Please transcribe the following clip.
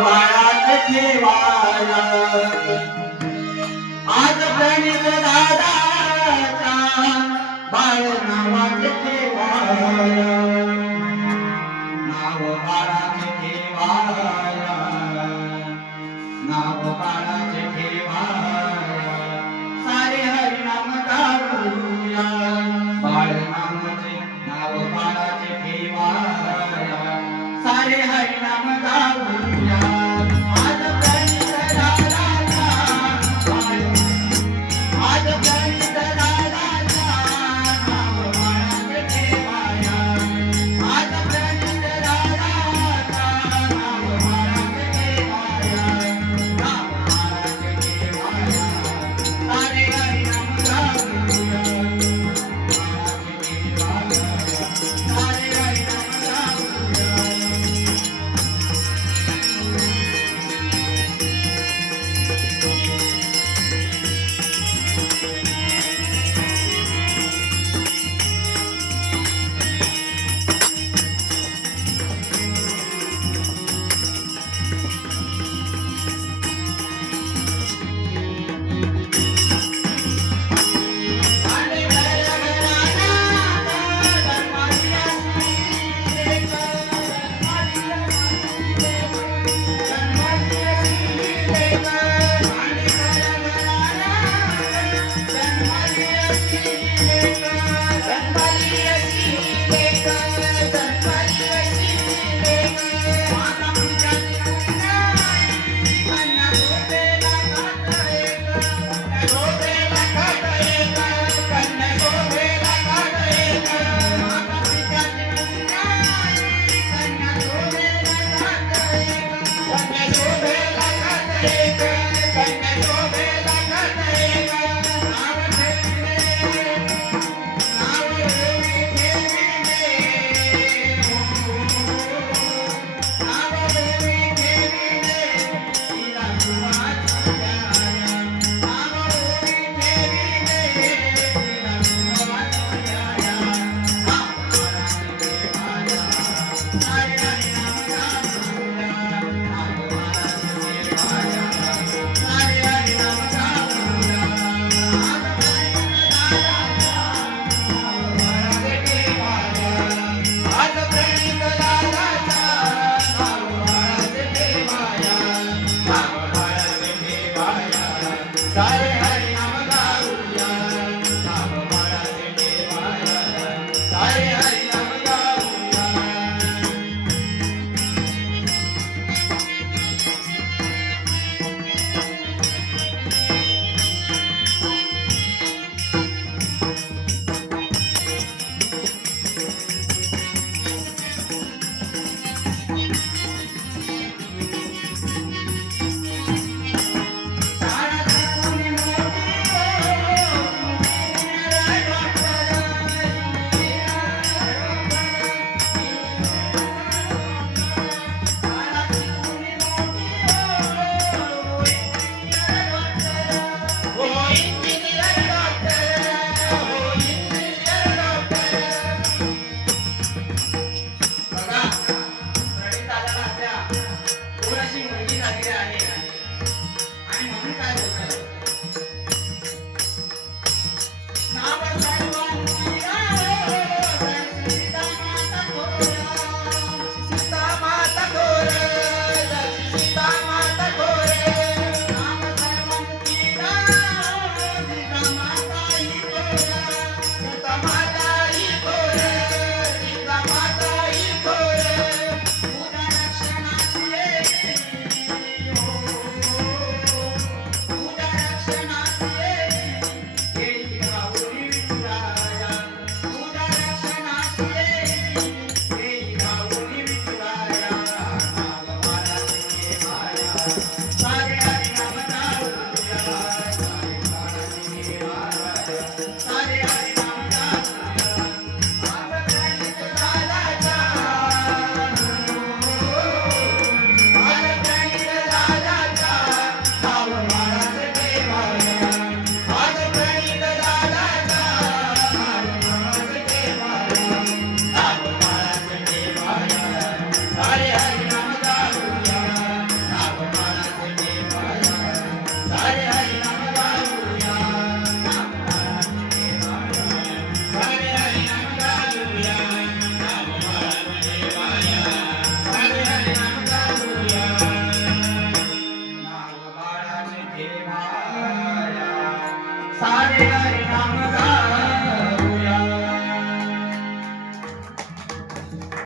बाळाचे ठेवाया आज प्रणित दादाचा बाळ नावाचे ठेवाया नाव बाळाचे ठेवाया नाव बाळाचे ठेवाया सारे हरिनाम गाऊया बाळ नामाचे नाव बाळाचे ठेवाया सारे हरिनाम गाऊया आज प्रणित दादाचा बाळ आज प्रणित दादाचा नाव बाळाचे ठेवाया आज प्रणित दादाचा नाव बाळाचे ठेवाया नाव बाळाचे ठेवाया सारे हरिनाम गाऊया बाळाचे ठेवाया सारे हरिनाम गाऊया सारे हरिनाम गाऊया नाव बाळाचे ठेवाया सारे हरिनाम गाऊया सारे हरी नाम गाऊया